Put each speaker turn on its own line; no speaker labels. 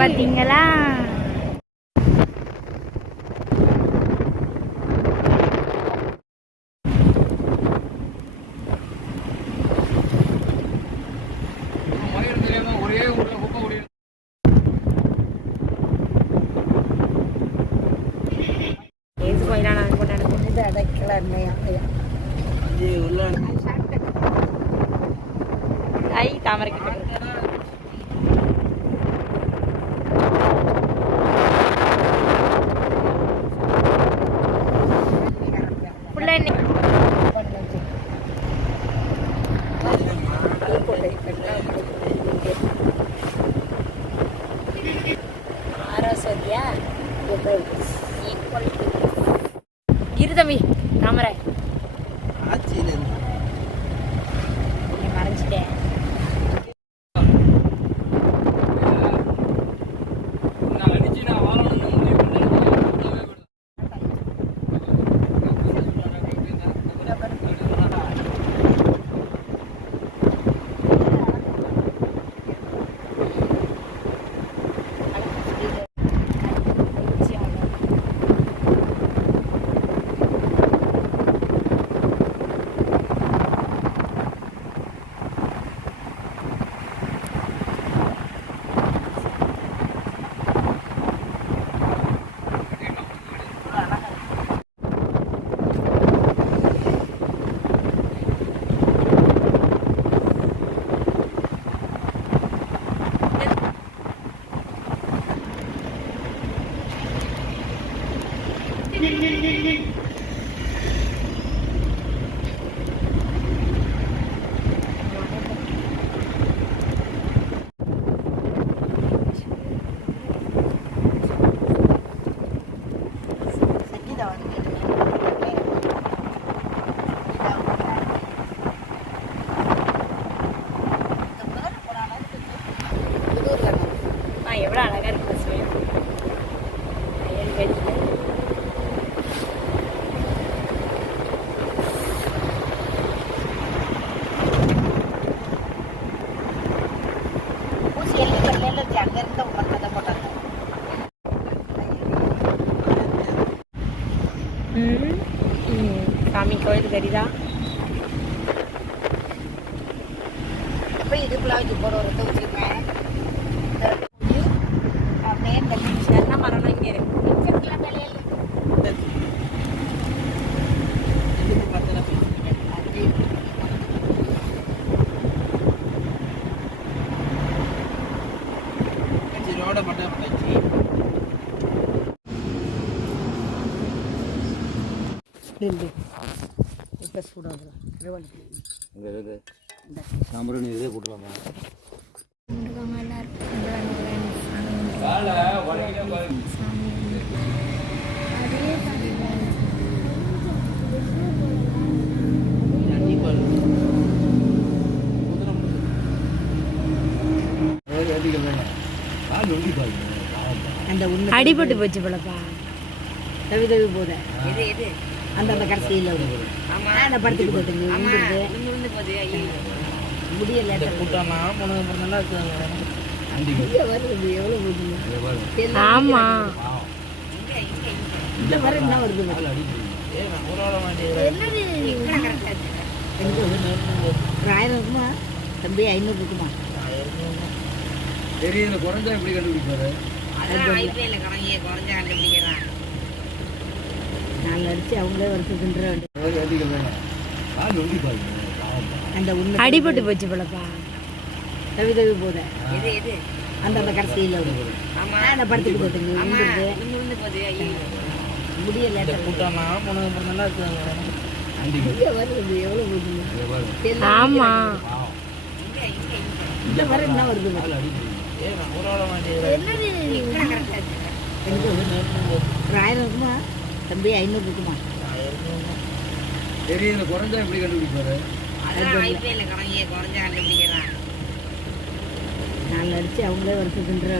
பார்த்தீங்களா ஐ தாமரை கிட்ட இரு தம்பி தாமரை நீ
Nick,
Nick, Nick, Nick. இருக்கு.
அங்க இருந்த உமக்கு அதை போட்டாங்க.
சாமி கோயில் தெரியுதா
இப்ப இதுக்குள்ள வச்சு போட ஒரு இடத்த நில்லு. மட்டும் சூடாகுது. இருவலுக்கு.
இதே போட்டுருவாங்க.
அந்த உண்மை
அடிபட்டு போச்சு போலப்பா.
தவி தவி போத. அந்த அந்த கடைசியில் அந்த படத்துக்கு போட்டுங்க முடியல
ஆண்டி
இங்க வருது எவ்வளோ போகுதுங்க
இங்க பாரு.
ஆமா.
பாவம்.
இந்த வர என்ன வருது வருது? ஒரு ஆயிரம் இருக்குமா? தம்பி ஐநூறு இருக்குமா?
தெரியுதுல, குறைஞ்சா எப்படி கண்டுபிடிப்பாரு?
அடிபட்டு போச்சு போலப்பா.
தவி தவி போத. அந்த அந்த கடைசியில் அந்த படத்துக்கு போட்டுங்க முடியல.
ஆமா.
இந்த வர என்ன வருது ஆயிரம் இருக்குமா தம்பி ஐநூறு இருக்குமா
தெரியுதுல, குறைஞ்சா எப்படி கண்டுபிடிப்பாரு
நாலு அடிச்சு அவங்களே வருஷம் தின்ற